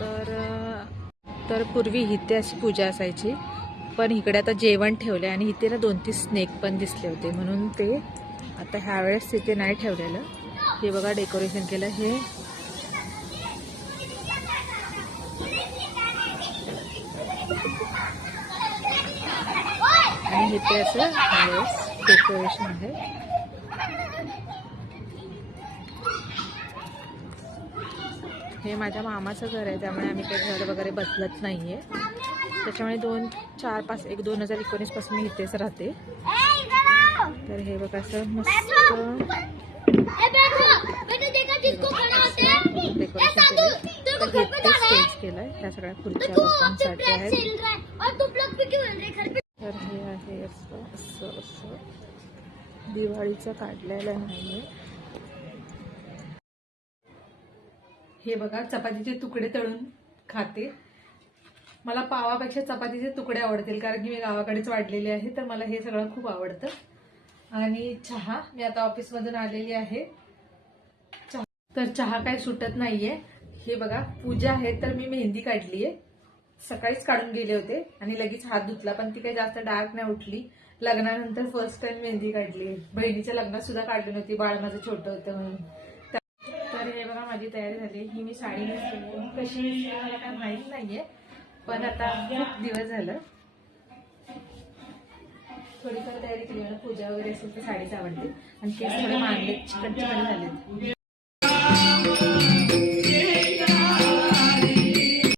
तर तर पूर्वी इथे अशी पूजा असायची. पण इकडे आता जेवण ठेवलं आणि इथे ना दोन तीन स्नेक पण दिसले होते. म्हणून ते आता ह्यावेळेस तिथे नाही ठेवलेलं. हे बघा डेकोरेशन केलं. हे आणि इथे असं ह्यावेळेस डेकोरेशन आहे. हे माझ्या मामाचं घर आहे त्यामुळे आम्ही काही घर वगैरे बदलत नाही आहे त्याच्यामुळे दोन चार पाच एक दोन हजार एकोणीसपासून मी इथेच राहते. तर हे बघा असं मस्त डेकोरेशन केलं आहे ह्या सगळ्या खुर्च्या लोकांसाठी आहेत तर हे आहे असं असं असं. दिवाळीचं काढलेलं नाही आहे हे बघा चपातीचे तुकडे तळून खाते. मला पावापेक्षा चपातीचे तुकडे आवडतील कारण की मी गावाकडेच वाढलेले आहे तर मला हे सगळं खूप आवडतं. आणि चहा मी आता ऑफिसमधून आलेली आहे. चहा तर चहा काही सुटत नाहीये. हे बघा पूजा आहे तर मी मेहंदी काढली आहे. सकाळीच काढून गेले होते आणि लगेच हात धुतला पण ती काही जास्त डार्क नाही उठली. लग्नानंतर फर्स्ट टाइम मेहंदी काढली. बहिणीच्या लग्नात सुद्धा काढली नव्हती बाळ माझं छोटं होतं म्हणून. तर हे बघा माझी तयारी झाली. ही मी साडी नेसली कशी नेसली मला काय माहीत नाहीये पण आता खूप दिवस झालं. थोडीफार तयारी केली. मला पूजा वगैरे असेल तर साडीच आवडते. आणि केस थोडे मांडले चिकन चिकन झाले